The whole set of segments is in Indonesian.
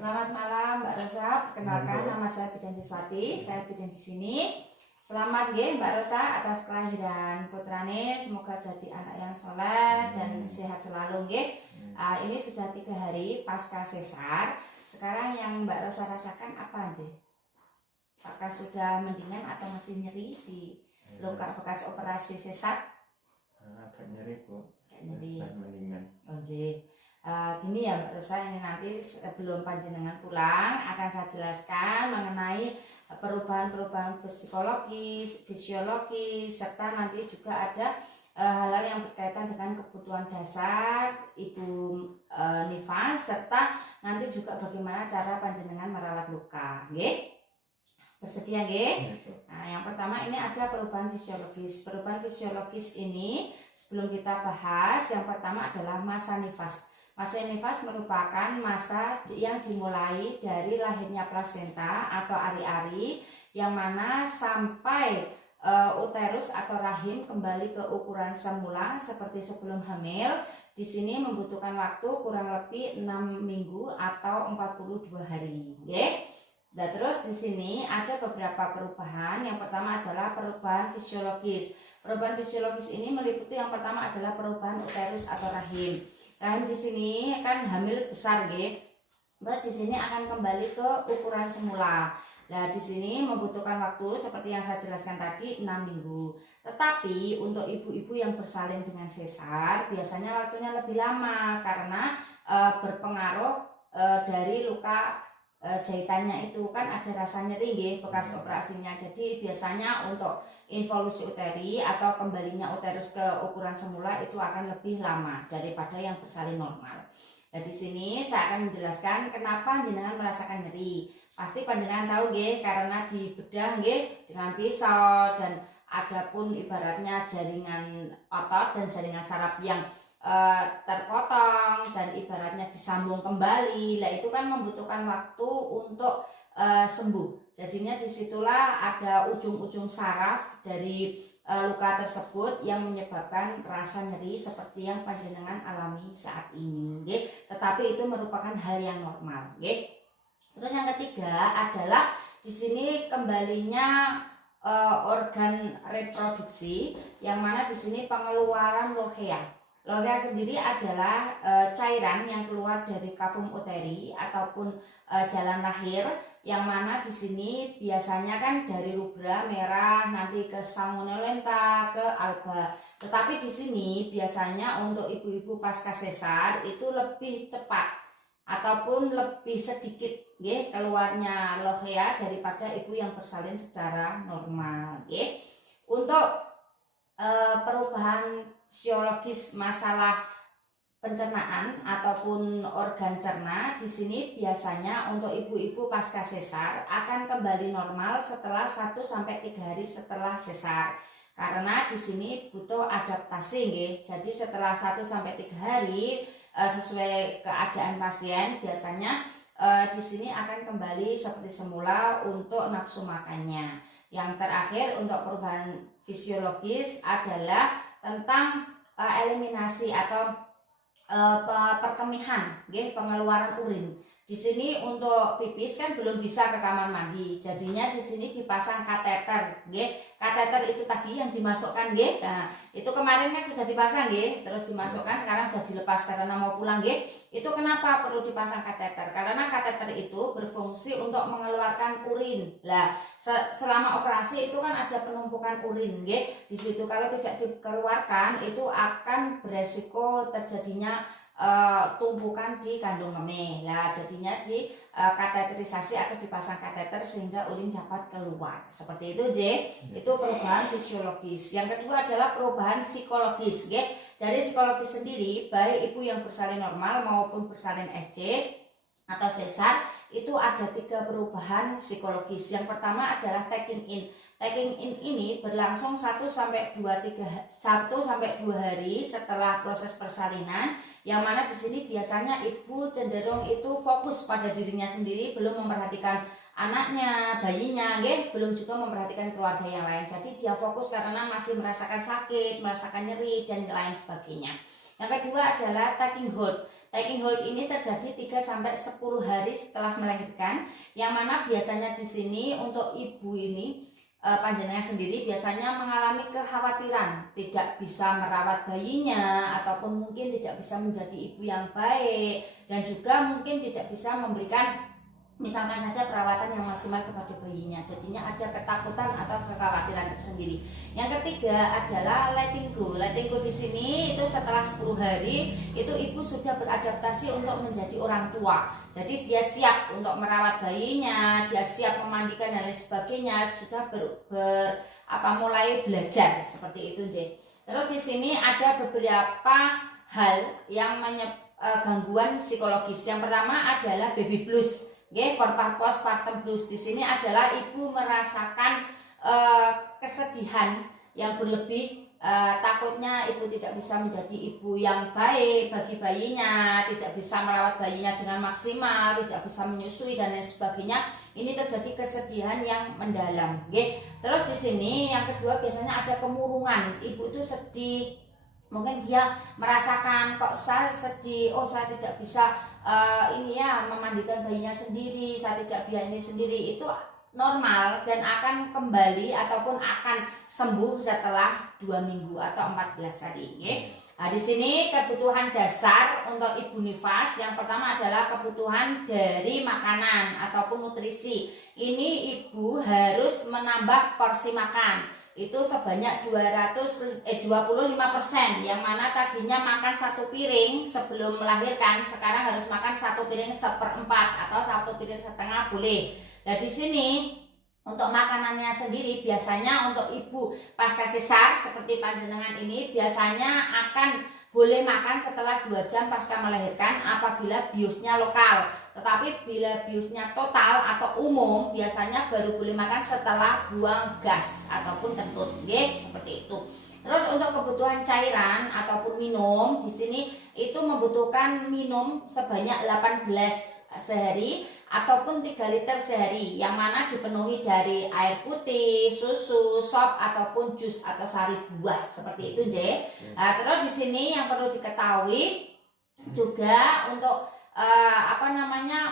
Selamat malam Mbak Rosa. Perkenalkan nama saya Bidan Siswati. Saya bidan di sini. Selamat nggih Mbak Rosa atas kelahiran putrane. Semoga jadi anak yang soleh dan sehat selalu nggih. Ini sudah 3 hari pasca sesar. Sekarang yang Mbak Rosa rasakan apa aja? Apakah sudah mendingan atau masih nyeri di luka bekas operasi sesar? Agak nyeri Bu. Nyeri. Mendingan. Gini ya Mbak Rosa, ini nanti sebelum panjenengan pulang akan saya jelaskan mengenai perubahan-perubahan psikologis, fisiologis, serta nanti juga ada hal-hal yang berkaitan dengan kebutuhan dasar Ibu Nifas, serta nanti juga bagaimana cara panjenengan merawat luka. Nggih? Bersedia nggih? Nah, yang pertama ini ada perubahan fisiologis. Perubahan fisiologis ini sebelum kita bahas, yang pertama adalah masa nifas. Masa nifas merupakan masa yang dimulai dari lahirnya plasenta atau ari-ari, yang mana sampai uterus atau rahim kembali ke ukuran semula seperti sebelum hamil. Di sini membutuhkan waktu kurang lebih 6 minggu atau 42 hari. Okay? Nah, terus di sini ada beberapa perubahan. Yang pertama adalah perubahan fisiologis. Perubahan fisiologis ini meliputi yang pertama adalah perubahan uterus atau rahim. Rahim di sini kan hamil besar, nggih. Terus di sini akan kembali ke ukuran semula. Nah, di sini membutuhkan waktu seperti yang saya jelaskan tadi 6 minggu. Tetapi untuk ibu-ibu yang bersalin dengan sesar biasanya waktunya lebih lama karena berpengaruh dari luka jahitannya itu kan ada rasa nyeri nggih bekas operasinya. Jadi biasanya untuk involusi uteri atau kembalinya uterus ke ukuran semula itu akan lebih lama daripada yang bersalin normal. Nah, di sini saya akan menjelaskan kenapa jenengan merasakan nyeri. Pasti panjenengan tahu nggih karena dibedah nggih dengan pisau dan adapun ibaratnya jaringan otot dan jaringan saraf yang terpotong dan ibaratnya disambung kembali. Lah itu kan membutuhkan waktu untuk sembuh. Jadinya disitulah ada ujung-ujung saraf dari luka tersebut yang menyebabkan rasa nyeri seperti yang panjenengan alami saat ini, nggih. Tetapi itu merupakan hal yang normal, nggih. Terus yang ketiga adalah di sini kembalinya organ reproduksi, yang mana di sini pengeluaran lohea. Lohea sendiri adalah cairan yang keluar dari kapum uteri ataupun jalan lahir, yang mana di sini biasanya kan dari rubra merah nanti ke salmonella ke alba. Tetapi di sini biasanya untuk ibu-ibu pasca sesar itu lebih cepat ataupun lebih sedikit nggih keluarnya lohea daripada ibu yang bersalin secara normal, nggih. Untuk perubahan fisiologis masalah pencernaan ataupun organ cerna di sini biasanya untuk ibu-ibu pasca sesar akan kembali normal setelah 1 sampai 3 hari setelah sesar. Karena di sini butuh adaptasi nggih. Jadi setelah 1 sampai 3 hari sesuai keadaan pasien biasanya di sini akan kembali seperti semula untuk nafsu makannya. Yang terakhir untuk perubahan fisiologis adalah tentang eliminasi atau perkemihan, nggih, pengeluaran urin. Di sini untuk pipis kan belum bisa ke kamar mandi. Jadinya di sini dipasang kateter, nggih. Kateter itu tadi yang dimasukkan, nggih. Nah, itu kemarin kan sudah dipasang, nggih, terus dimasukkan, sekarang sudah dilepas karena mau pulang, nggih. Itu kenapa perlu dipasang kateter? Karena kateter itu berfungsi untuk mengeluarkan urin. Lah, selama operasi itu kan ada penumpukan urin, nggih. Di situ kalau tidak dikeluarkan itu akan beresiko terjadinya tumpukan di kandung kemih. Nah, jadinya di kateterisasi atau dipasang kateter sehingga urin dapat keluar. Seperti itu, J. Itu perubahan fisiologis. Yang kedua adalah perubahan psikologis, nggih. Dari psikologis sendiri, baik ibu yang bersalin normal maupun bersalin SC atau sesar, itu ada 3 perubahan psikologis. Yang pertama adalah taking in. Taking in ini berlangsung 1 sampai 2 hari setelah proses persalinan, yang mana di sini biasanya ibu cenderung itu fokus pada dirinya sendiri, belum memperhatikan anaknya, bayinya, nggih, belum juga memperhatikan keluarga yang lain. Jadi dia fokus karena masih merasakan sakit, merasakan nyeri dan lain sebagainya. Yang kedua adalah taking hold. Taking hold ini terjadi 3-10 hari setelah melahirkan, yang mana biasanya di sini untuk ibu ini panjenengan sendiri biasanya mengalami kekhawatiran tidak bisa merawat bayinya, ataupun mungkin tidak bisa menjadi ibu yang baik, dan juga mungkin tidak bisa memberikan misalkan saja perawatan yang maksimal kepada bayinya. Jadinya ada ketakutan atau kekhawatiran tersendiri. Yang ketiga adalah letting go. Letting go di sini itu setelah 10 hari itu ibu sudah beradaptasi untuk menjadi orang tua. Jadi dia siap untuk merawat bayinya, dia siap memandikan dan lain sebagainya, sudah mulai belajar seperti itu, J. Terus di sini ada beberapa hal yang gangguan psikologis. Yang pertama adalah baby blues. Postpartum blues di sini adalah ibu merasakan kesedihan yang berlebih, takutnya ibu tidak bisa menjadi ibu yang baik bagi bayinya, tidak bisa merawat bayinya dengan maksimal, tidak bisa menyusui dan lain sebagainya. Ini terjadi kesedihan yang mendalam. Terus di sini yang kedua biasanya ada kemurungan. Ibu itu sedih, mungkin dia merasakan kok saya sedih, saya tidak bisa memandikan bayinya sendiri, saya tidak bisa ini sendiri. Itu normal dan akan kembali ataupun akan sembuh setelah 2 minggu atau 14 hari. Nah, di sini kebutuhan dasar untuk ibu nifas yang pertama adalah kebutuhan dari makanan ataupun nutrisi. Ini ibu harus menambah porsi makan itu sebanyak 25%, yang mana tadinya makan 1 piring sebelum melahirkan, sekarang harus makan 1 piring 1/4 atau 1 piring setengah boleh. Nah di sini untuk makanannya sendiri biasanya untuk ibu pasca sesar seperti panjenengan ini biasanya akan boleh makan setelah 2 jam pasca melahirkan apabila biusnya lokal. Tetapi bila biusnya total atau umum biasanya baru boleh makan setelah buang gas ataupun kentut, seperti itu. Terus untuk kebutuhan cairan ataupun minum di sini itu membutuhkan minum sebanyak 8 gelas sehari ataupun 3 liter sehari, yang mana dipenuhi dari air putih, susu, sop ataupun jus atau sari buah seperti itu, J. Terus di sini yang perlu diketahui juga untuk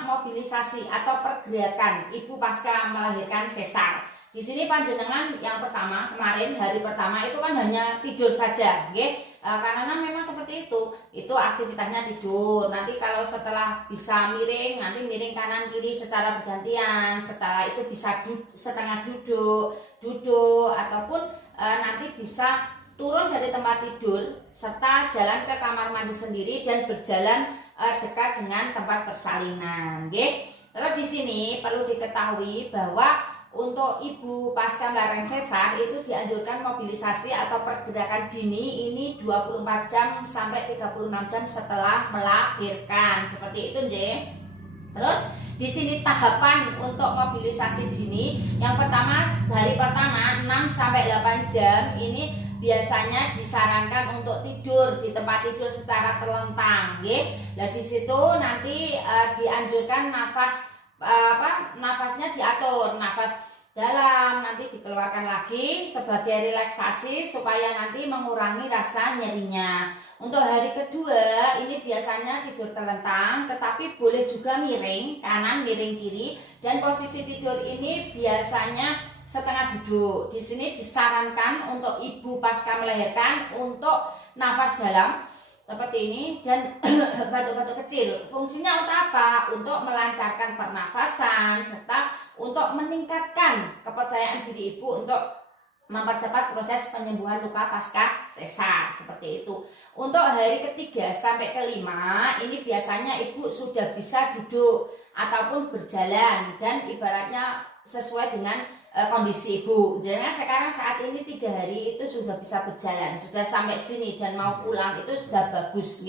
mobilisasi atau pergerakan ibu pasca melahirkan sesar. Di sini panjenengan yang pertama kemarin hari pertama itu kan hanya tidur saja, karena memang seperti itu aktivitasnya tidur. Nanti kalau setelah bisa miring, nanti miring kanan kiri secara bergantian. Setelah itu bisa setengah duduk ataupun nanti bisa turun dari tempat tidur serta jalan ke kamar mandi sendiri dan berjalan dekat dengan tempat persalinan. Terus di sini perlu diketahui bahwa untuk ibu pasca melahirkan sesar itu dianjurkan mobilisasi atau pergerakan dini ini 24 jam sampai 36 jam setelah melahirkan. Seperti itu, J. Terus di sini tahapan untuk mobilisasi dini yang pertama, hari pertama 6 sampai 8 jam ini biasanya disarankan untuk tidur di tempat tidur secara terlentang, Nah di situ nanti dianjurkan nafasnya diatur, nafas dalam nanti dikeluarkan lagi sebagai relaksasi supaya nanti mengurangi rasa nyerinya. Untuk hari kedua ini biasanya tidur terlentang, tetapi boleh juga miring kanan, miring kiri, dan posisi tidur ini biasanya setengah duduk. Di sini disarankan untuk ibu pasca melahirkan untuk nafas dalam seperti ini dan batuk-batuk kecil. Fungsinya untuk apa? Untuk melancarkan pernafasan serta untuk meningkatkan kepercayaan diri ibu untuk mempercepat proses penyembuhan luka pasca sesar seperti itu. Untuk hari ketiga sampai kelima ini biasanya ibu sudah bisa duduk ataupun berjalan dan ibaratnya sesuai dengan kondisi ibu. Jangan sekarang saat ini 3 hari itu sudah bisa berjalan, sudah sampai sini dan mau pulang itu sudah bagus,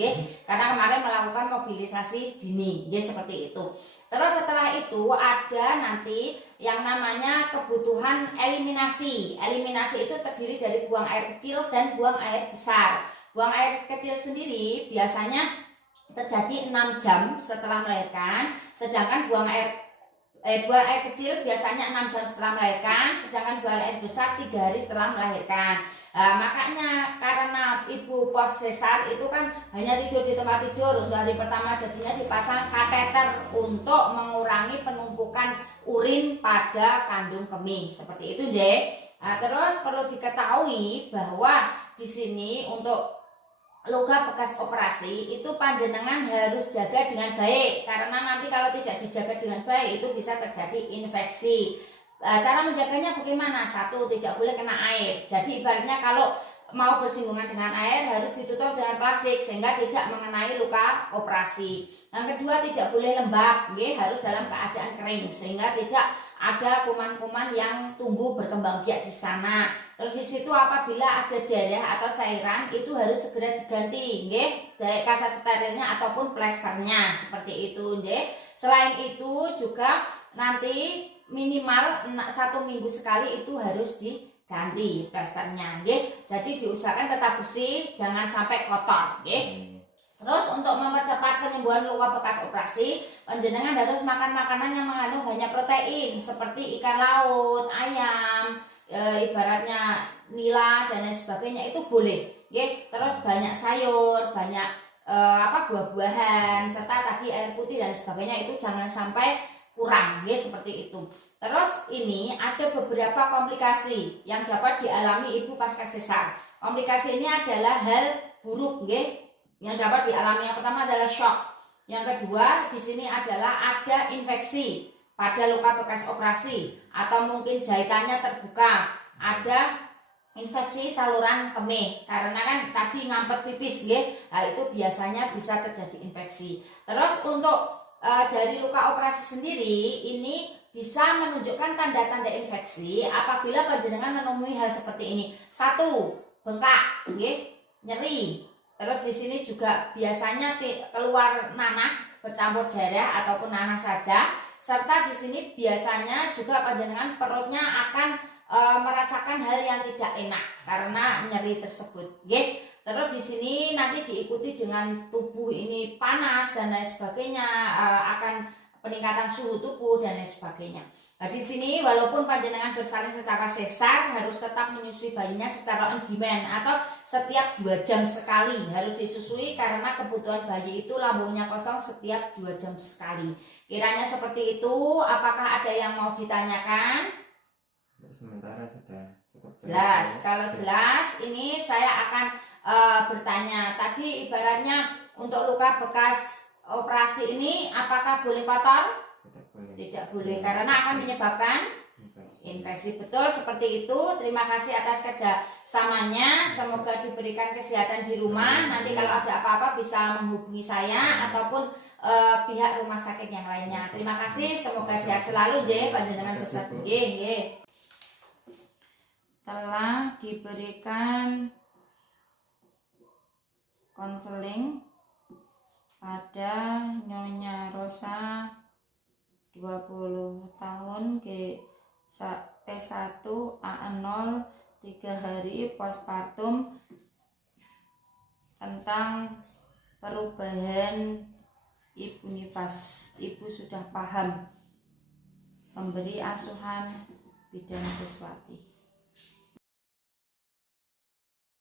karena kemarin melakukan mobilisasi dini, seperti itu. Terus setelah itu ada nanti yang namanya kebutuhan eliminasi. Eliminasi itu terdiri dari buang air kecil dan buang air besar. Buang air kecil sendiri biasanya terjadi 6 jam setelah melahirkan, sedangkan buang air buang air kecil biasanya 6 jam setelah melahirkan, sedangkan buang air besar 3 hari setelah melahirkan. Makanya karena ibu pos sesar itu kan hanya tidur di tempat tidur untuk hari pertama, jadinya dipasang kateter untuk mengurangi penumpukan urin pada kandung kemih seperti itu, J. Terus perlu diketahui bahwa di sini untuk luka bekas operasi itu panjenengan harus jaga dengan baik, karena nanti kalau tidak dijaga dengan baik itu bisa terjadi infeksi. Cara menjaganya bagaimana? 1, tidak boleh kena air. Jadi ibaratnya kalau mau bersinggungan dengan air harus ditutup dengan plastik sehingga tidak mengenai luka operasi. Yang kedua, tidak boleh lembab, harus dalam keadaan kering sehingga tidak ada kuman-kuman yang tumbuh berkembang biak di sana. Terus di situ apabila ada darah atau cairan itu harus segera diganti, kasat sterilnya ataupun plesternya seperti itu, Selain itu juga nanti minimal 1 minggu sekali itu harus diganti plesternya, Jadi diusahakan tetap bersih, jangan sampai kotor, Terus untuk mempercepat penyembuhan luka bekas operasi, panjenengan harus makan makanan yang mengandung banyak protein seperti ikan laut, ayam, ibaratnya nila dan lain sebagainya itu boleh, Terus banyak sayur, banyak buah-buahan, serta tadi air putih dan sebagainya itu jangan sampai kurang, seperti itu. Terus ini ada beberapa komplikasi yang dapat dialami ibu pasca sesar. Komplikasi ini adalah hal buruk, yang dapat dialami. Yang pertama adalah shock. Yang kedua di sini adalah ada infeksi pada luka bekas operasi atau mungkin jahitannya terbuka, ada infeksi saluran kemih karena kan tadi ngampet pipis, itu biasanya bisa terjadi infeksi. Terus untuk dari luka operasi sendiri ini bisa menunjukkan tanda-tanda infeksi apabila panjenengan menemui hal seperti ini. 1, bengkak, nyeri. Terus di sini juga biasanya keluar nanah bercampur darah ataupun nanah saja, serta di sini biasanya juga panjenengan perutnya akan merasakan hal yang tidak enak karena nyeri tersebut, Terus di sini nanti diikuti dengan tubuh ini panas dan lain sebagainya, akan peningkatan suhu tubuh dan lain sebagainya. Nah, di sini walaupun panjenengan bersalin secara sesar harus tetap menyusui bayinya secara on demand atau setiap 2 jam sekali harus disusui karena kebutuhan bayi itu lambungnya kosong setiap 2 jam sekali. Kiranya seperti itu. Apakah ada yang mau ditanyakan? Sementara sudah cukup jelas. Kalau jelas ini saya akan bertanya. Tadi ibaratnya untuk luka bekas operasi ini apakah boleh kotor? Tidak boleh karena akan menyebabkan infeksi. Betul seperti itu. Terima kasih atas kerjasamanya. Semoga diberikan kesehatan di rumah. Nanti kalau ada apa-apa bisa menghubungi saya ataupun pihak rumah sakit yang lainnya. Terima kasih. Semoga sehat selalu, panjenengan besar. Telah diberikan konseling pada Nyonya Rosa 20 tahun P1 A0 3 hari postpartum tentang perubahan ibu nifas. Ibu sudah paham memberi asuhan bidan siswati.